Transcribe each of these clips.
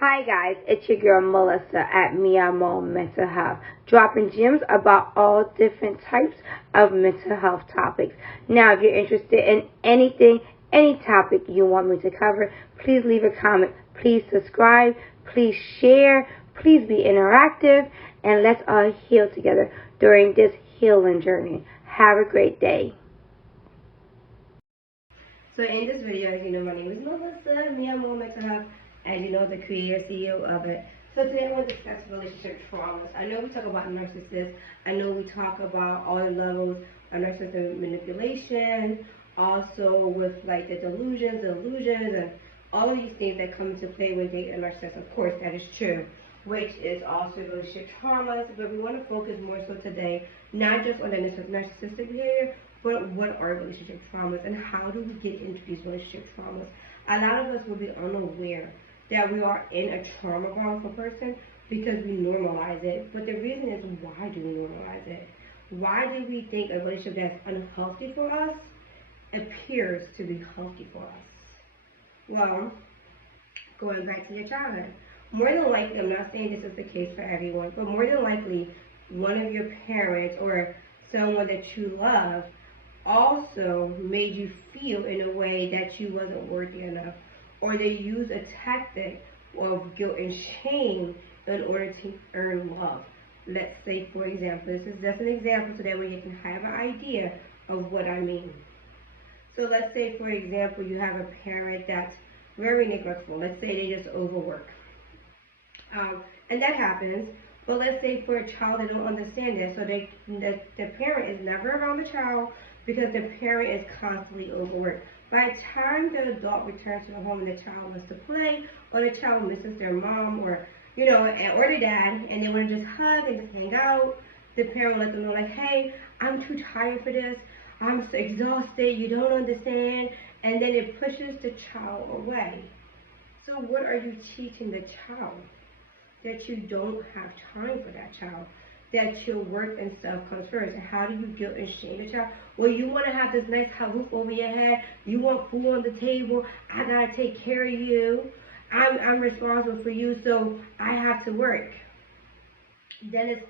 Hi guys, it's your girl Melissa at Miyamo Mental Health, dropping gems about all different types of mental health topics. Now, if you're interested in anything, any topic you want me to cover, please leave a comment, please subscribe, please share, please be interactive, and let's all heal together during this healing journey. Have a great day. So in this video, as you know, my name is Melissa, Miyamo Mental Health, and you know, the creator, CEO of it. So today I want to discuss relationship traumas. I know we talk about narcissists. I know we talk about all the levels of narcissistic manipulation, also with like the delusions, and all of these things that come into play when dating a narcissist. Of course, that is true, which is also relationship traumas. But we want to focus more so today, not just on the narcissistic behavior, but what are relationship traumas and how do we get into these relationship traumas? A lot of us will be unaware that we are in a trauma bond with a person because we normalize it. But the reason is, why do we normalize it? Why do we think a relationship that's unhealthy for us appears to be healthy for us? Well, going back to your childhood, more than likely, I'm not saying this is the case for everyone, but more than likely, one of your parents or someone that you love also made you feel in a way that you wasn't worthy enough, or they use a tactic of guilt and shame in order to earn love. Let's say, for example, this is just an example so that way you can have an idea of what I mean. So let's say, for example, you have a parent that's very neglectful. Let's say they just overwork. And that happens. But let's say for a child, they don't understand that. So the parent is never around the child because the parent is constantly overworked. By the time the adult returns to the home and the child wants to play, or the child misses their mom or their dad, and they want to just hug and just hang out, the parent will let them know, like, hey, I'm too tired for this. I'm so exhausted. You don't understand. And then it pushes the child away. So what are you teaching the child? That you don't have time for that child, that your work and stuff comes first. And how do you guilt and shame the child? Well, you want to have this nice roof over your head, you want food on the table, I gotta take care of you, I'm responsible for you, so I have to work. Then it's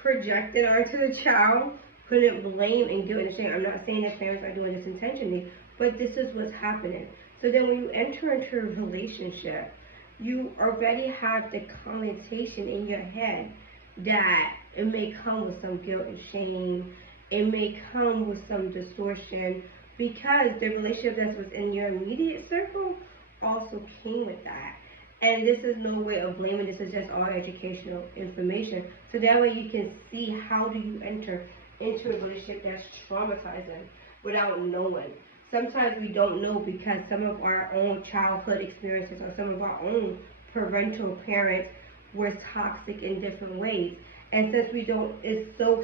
projected onto the child, putting blame and guilt and shame. I'm not saying that parents are doing this intentionally, but this is what's happening. So then when you enter into a relationship, you already have the connotation in your head that it may come with some guilt and shame, it may come with some distortion, because the relationship that was in your immediate circle also came with that. And this is no way of blaming, this is just all educational information. So that way you can see how do you enter into a relationship that's traumatizing without knowing. Sometimes we don't know because some of our own childhood experiences or some of our own parental parents were toxic in different ways. And since we don't,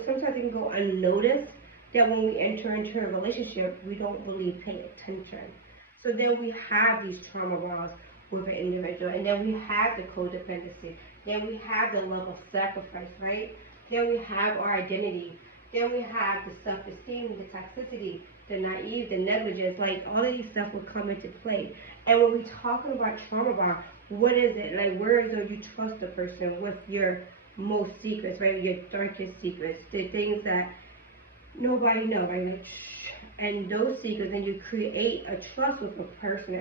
sometimes it can go unnoticed that when we enter into a relationship, we don't really pay attention. So then we have these trauma bonds with an individual, and then we have the codependency, then we have the love of sacrifice, right? Then we have our identity. Then we have the self-esteem, the toxicity, the naive, the negligence, like all of these stuff will come into play. And when we're talking about trauma bond, what is it? Like, where do you trust the person with your most secrets, right? Your darkest secrets, the things that nobody knows, right? Like, and those secrets, and you create a trust with a person,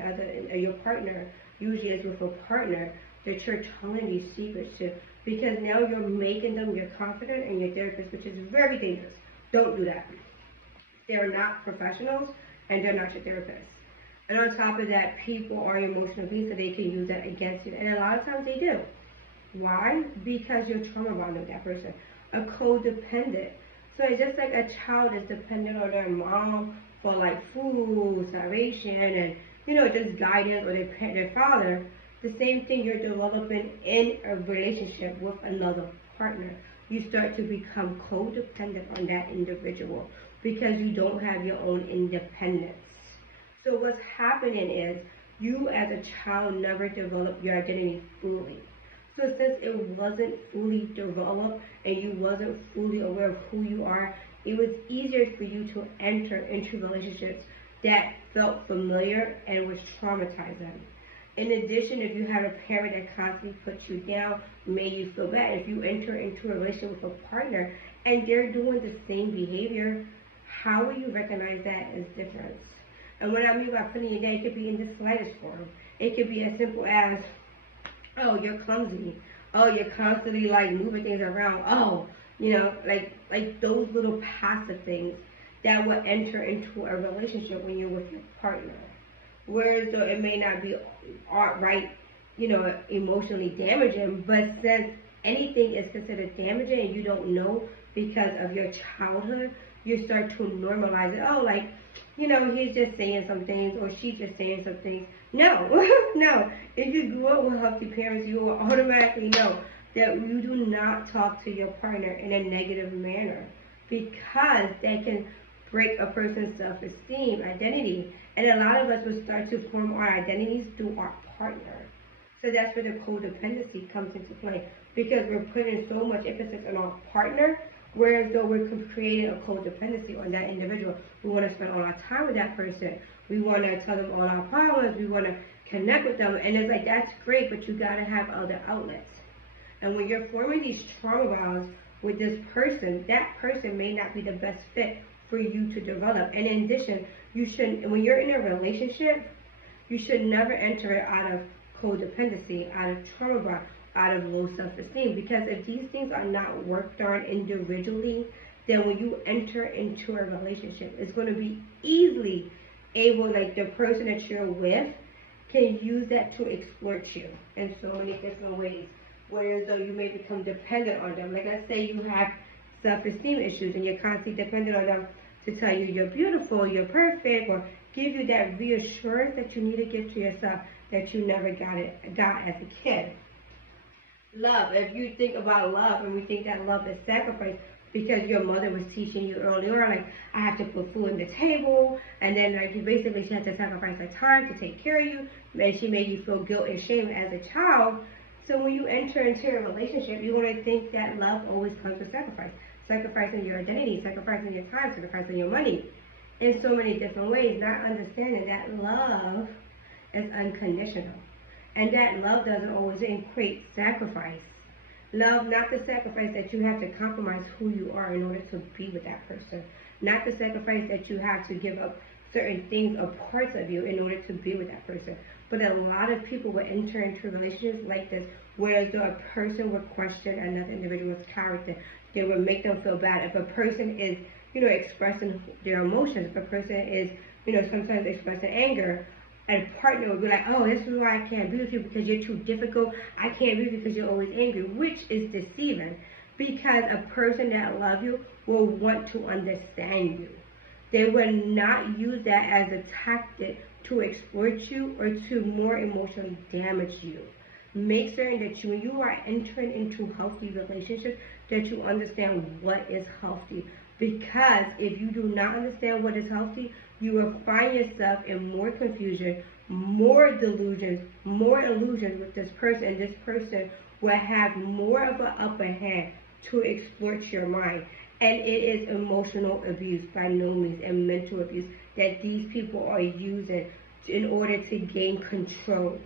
your partner, usually it's with a partner, that you're telling these secrets to, because now you're making them your confidant and your therapist, which is very dangerous. Don't do that. They're not professionals, and they're not your therapists. And on top of that, people are emotional beings, so they can use that against you. And a lot of times they do. Why? Because you're trauma bonded with that person. A codependent. So it's just like a child is dependent on their mom for like food, salvation, and just guidance, or their father. The same thing you're developing in a relationship with another partner. You start to become codependent on that individual because you don't have your own independence. So what's happening is you as a child never developed your identity fully. So since it wasn't fully developed and you wasn't fully aware of who you are, it was easier for you to enter into relationships that felt familiar and was traumatizing. In addition, if you have a parent that constantly puts you down, made you feel bad, if you enter into a relationship with a partner and they're doing the same behavior, how will you recognize that as difference? And what I mean by putting it down, it could be in the slightest form. It could be as simple as, oh, you're clumsy. Oh, you're constantly like moving things around. Oh, like those little passive things that would enter into a relationship when you're with your partner. Whereas though it may not be outright, emotionally damaging, but since anything is considered damaging and you don't know because of your childhood, you start to normalize it. Oh, like, he's just saying some things or she's just saying some things. No, no. If you grew up with healthy parents, you will automatically know that you do not talk to your partner in a negative manner because that can break a person's self-esteem, identity. And a lot of us will start to form our identities through our partner. So that's where the codependency comes into play because we're putting so much emphasis on our partner, whereas though we're creating a codependency on that individual. We want to spend all our time with that person. We want to tell them all our problems. We want to connect with them. And it's like, that's great, but you got to have other outlets. And when you're forming these trauma bonds with this person, that person may not be the best fit for you to develop. And in addition, when you're in a relationship, you should never enter it out of codependency, out of trauma bond, out of low self-esteem. Because if these things are not worked on individually, then when you enter into a relationship, it's going to be easily able, like the person that you're with can use that to exploit you in so many different ways. Whereas though you may become dependent on them. Like let's say you have self-esteem issues and you're constantly dependent on them to tell you you're beautiful, you're perfect, or give you that reassurance that you need to give to yourself that you never got as a kid. Love, if you think about love and we think that love is sacrifice because your mother was teaching you early on, like I have to put food on the table, and then like basically she had to sacrifice her time to take care of you, and she made you feel guilt and shame as a child. So when you enter into a relationship, you want to think that love always comes with sacrifice. Sacrificing your identity, sacrificing your time, sacrificing your money in so many different ways, not understanding that love is unconditional. And that love doesn't always equate sacrifice. Love, not the sacrifice that you have to compromise who you are in order to be with that person. Not the sacrifice that you have to give up certain things or parts of you in order to be with that person. But a lot of people will enter into relationships like this, whereas though a person would question another individual's character, they would make them feel bad. If a person is, expressing their emotions, if a person is, sometimes expressing anger, a partner would be like, oh, this is why I can't be with you because you're too difficult. I can't be with you because you're always angry, which is deceiving because a person that loves you will want to understand you. They will not use that as a tactic to exploit you or to more emotionally damage you. Make certain that when you are entering into healthy relationships, that you understand what is healthy. Because if you do not understand what is healthy, you will find yourself in more confusion, more delusions, more illusions with this person. And this person will have more of an upper hand to exploit your mind. And it is emotional abuse by no means, and mental abuse that these people are using in order to gain control.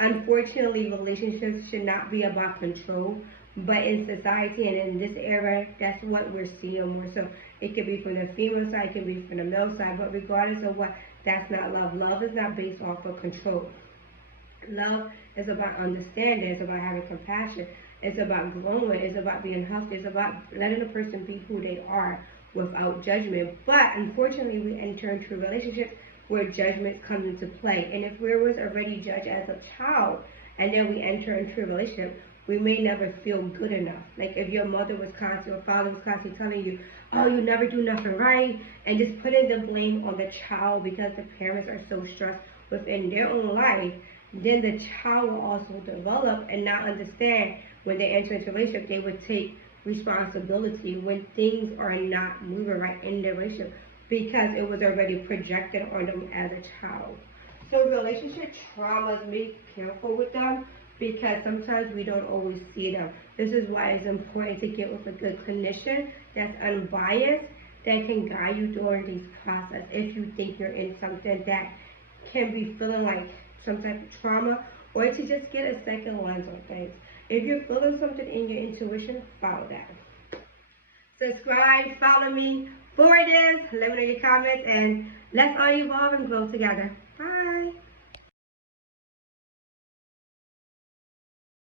Unfortunately, relationships should not be about control, but in society and in this era, that's what we're seeing more so. It could be from the female side, it could be from the male side, but regardless of what, that's not love. Love is not based off of control. Love is about understanding, it's about having compassion, it's about growing, it's about being healthy, it's about letting a person be who they are without judgment. But unfortunately, we enter into relationships where judgment comes into play. And if we was already judged as a child and then we enter into a relationship, we may never feel good enough. Like if your mother was constantly, or father was constantly telling you, oh, you never do nothing right, and just putting the blame on the child because the parents are so stressed within their own life, then the child will also develop and not understand when they enter into a relationship, they would take responsibility when things are not moving right in their relationship because it was already projected on them as a child. So relationship traumas, be careful with them because sometimes we don't always see them. This is why it's important to get with a good clinician that's unbiased, that can guide you during these process if you think you're in something that can be feeling like some type of trauma, or to just get a second lens on things. If you're feeling something in your intuition, follow that. Subscribe, follow me for this. Let me know your comments, and let's all evolve and grow together.